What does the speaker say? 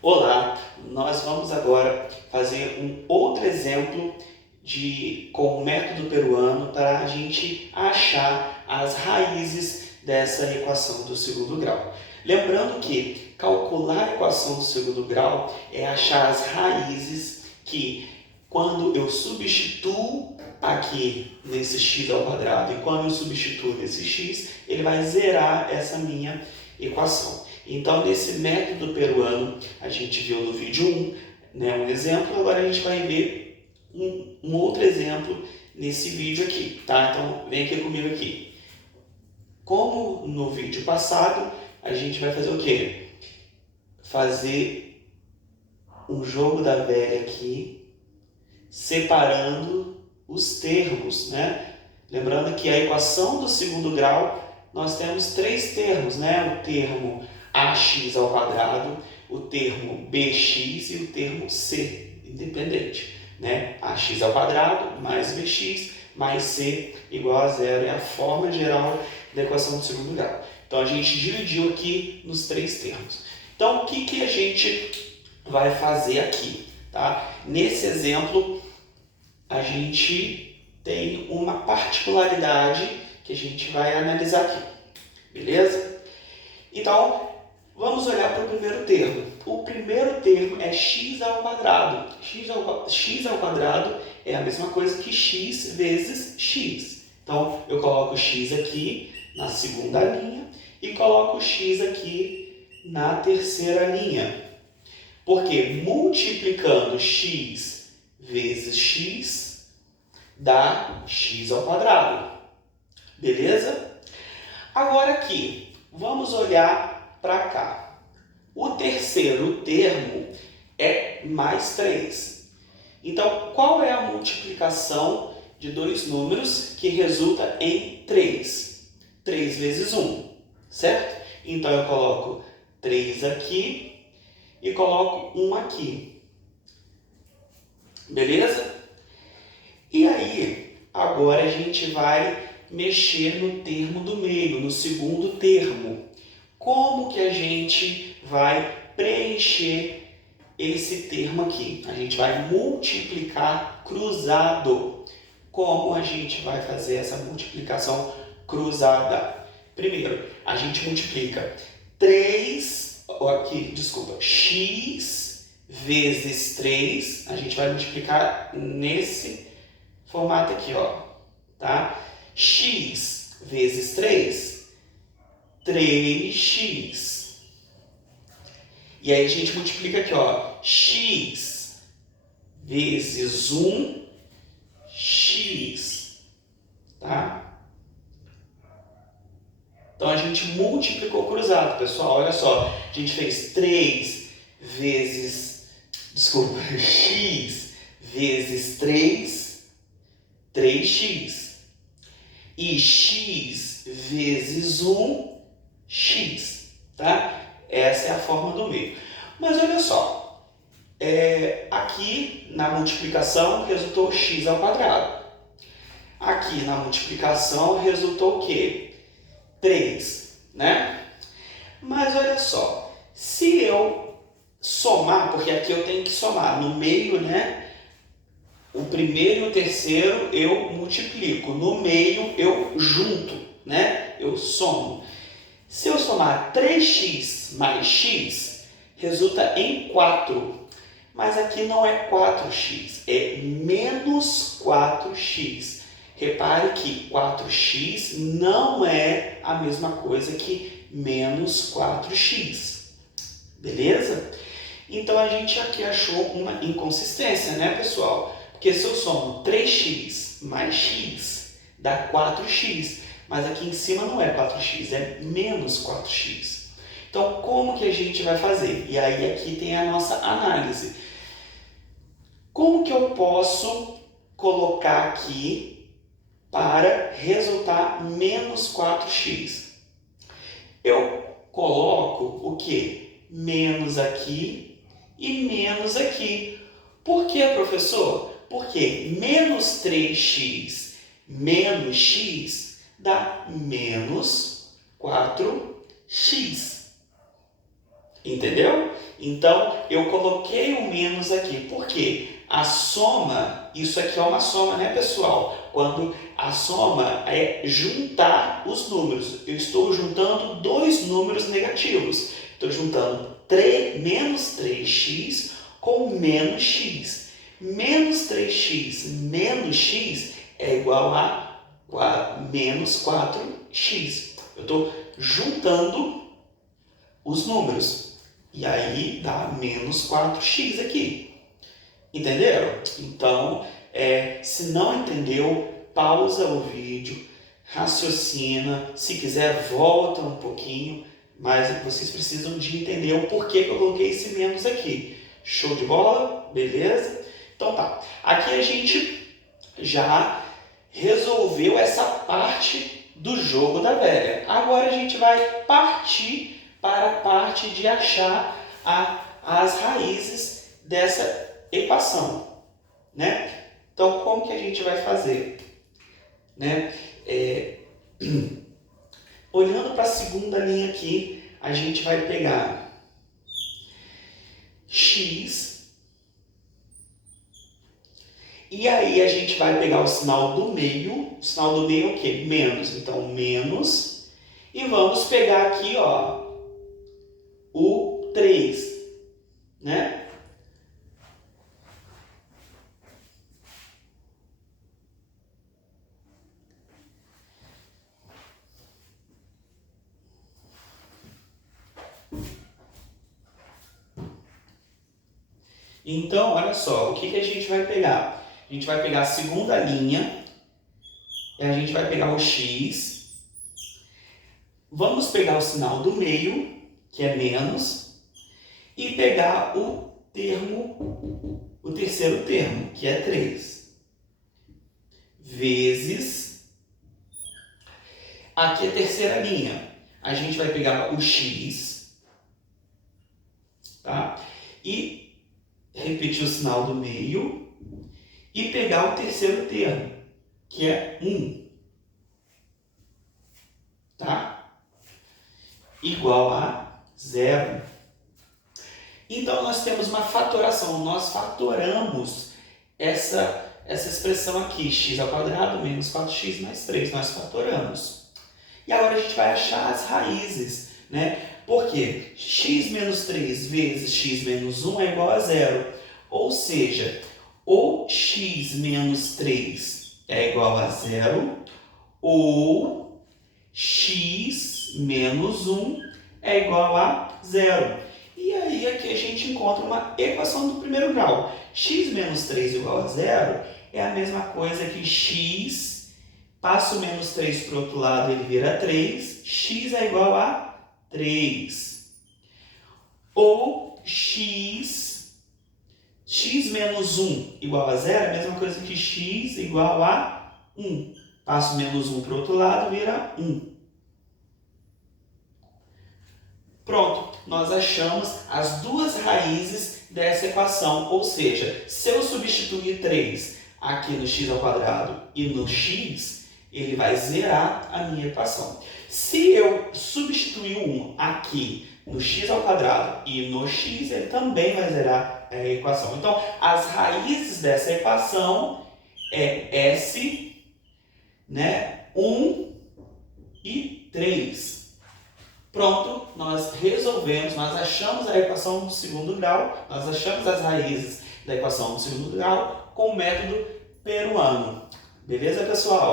Olá, nós vamos agora fazer um outro exemplo com o método peruano para a gente achar as raízes dessa equação do segundo grau. Lembrando que calcular a equação do segundo grau é achar as raízes que, quando eu substituo aqui nesse x ao quadrado e quando eu substituo nesse x, ele vai zerar essa minha equação. Então, nesse método peruano, a gente viu no vídeo 1, né, um exemplo, agora a gente vai ver um outro exemplo nesse vídeo aqui, tá? Então, vem aqui comigo aqui. Como no vídeo passado, a gente vai fazer o quê? Fazer um jogo da velha aqui, separando os termos, né? Lembrando que a equação do segundo grau, nós temos três termos, né? O termo ax ao quadrado, o termo bx e o termo c, independente, né? Ax ao quadrado mais bx mais c igual a zero é a forma geral da equação do segundo grau. Então, a gente dividiu aqui nos três termos. Então, o que a gente vai fazer aqui, tá? Nesse exemplo, a gente tem uma particularidade que a gente vai analisar aqui, beleza? Então, vamos olhar para o primeiro termo. O primeiro termo é x ao quadrado. X ao quadrado é a mesma coisa que x vezes x. Então, eu coloco x aqui na segunda linha e coloco x aqui na terceira linha. Porque multiplicando x vezes x dá x ao quadrado. Beleza? Agora aqui, vamos olhar para cá. O terceiro termo é mais 3. Então, qual é a multiplicação de dois números que resulta em 3? 3 vezes 1, certo? Então, eu coloco 3 aqui e coloco 1 aqui. Beleza? E aí, agora a gente vai mexer no termo do meio, no segundo termo. Como que a gente vai preencher esse termo aqui? A gente vai multiplicar cruzado. Como a gente vai fazer essa multiplicação cruzada? Primeiro, a gente multiplica 3, x vezes 3, a gente vai multiplicar nesse formato aqui, ó, tá? X vezes 3, 3x. E aí a gente multiplica aqui, ó, x vezes 1, x, tá? Então, a gente multiplicou cruzado, pessoal. Olha só, a gente fez 3 vezes, x vezes 3, 3x. E x vezes 1, x, tá? Essa é a forma do meio. Mas olha só, aqui na multiplicação resultou x ao quadrado. Aqui na multiplicação resultou o quê? 3, né? Mas olha só, se eu somar, porque aqui eu tenho que somar no meio, né? O primeiro e o terceiro eu multiplico, no meio eu junto, né? Eu somo. Se eu somar 3x mais x, resulta em 4. Mas aqui não é 4x, é menos 4x. Repare que 4x não é a mesma coisa que menos 4x. Beleza? Então, a gente aqui achou uma inconsistência, né, pessoal? Porque se eu somo 3x mais x, dá 4x. Mas aqui em cima não é 4x, é menos 4x. Então, como que a gente vai fazer? E aí, aqui tem a nossa análise. Como que eu posso colocar aqui para resultar menos 4x? Eu coloco o quê? Menos aqui e menos aqui. Por quê, professor? Porque menos 3x menos x dá menos 4x. Entendeu? Então, eu coloquei o menos aqui. Por quê? A soma, isso aqui é uma soma, né, pessoal? Quando a soma é juntar os números. Eu estou juntando dois números negativos. Estou juntando menos 3x com menos x. Menos 3x menos x é igual a menos 4x. Eu estou juntando os números. E aí dá menos 4x aqui. Entenderam? Então, se não entendeu, pausa o vídeo, raciocina. Se quiser, volta um pouquinho. Mas vocês precisam de entender o porquê que eu coloquei esse menos aqui. Show de bola? Beleza? Então tá. Aqui a gente já resolveu essa parte do jogo da velha. Agora a gente vai partir para a parte de achar as raízes dessa equação, né? Então, como que a gente vai fazer? Né? Olhando para a segunda linha aqui, a gente vai pegar x, e aí a gente vai pegar o sinal do meio. O sinal do meio é o quê? Menos. Então, menos, e vamos pegar aqui, ó, o 3, né? Então, olha só, o que a gente vai pegar? A gente vai pegar a segunda linha, e a gente vai pegar o x, vamos pegar o sinal do meio, que é menos, e pegar o terceiro termo, que é 3, vezes, aqui é a terceira linha, a gente vai pegar o x, tá? E repetir o sinal do meio e pegar o terceiro termo, que é 1, tá? Igual a 0. Então, nós temos uma fatoração. Nós fatoramos essa expressão aqui, x ao quadrado menos 4x mais 3. Nós fatoramos. E agora a gente vai achar as raízes, né? Porque x menos 3 vezes x menos 1 é igual a 0. Ou seja, ou x menos 3 é igual a 0, ou x menos 1 é igual a 0. E aí aqui a gente encontra uma equação do primeiro grau. X menos 3 igual a 0 é a mesma coisa que x, passa o menos 3 para o outro lado, ele vira 3, x é igual a 3. Ou x menos 1 igual a 0 é a mesma coisa que x igual a 1. Passa o menos 1 para o outro lado, vira 1. Pronto, nós achamos as duas raízes dessa equação, ou seja, se eu substituir 3 aqui no x ao quadrado e no x, ele vai zerar a minha equação. Se eu substituir o 1 aqui no x ao quadrado e no x, ele também vai zerar a equação. Então, as raízes dessa equação é S, né, 1 e 3. Pronto, nós resolvemos, nós achamos a equação do segundo grau, nós achamos as raízes da equação do segundo grau com o método peruano. Beleza, pessoal?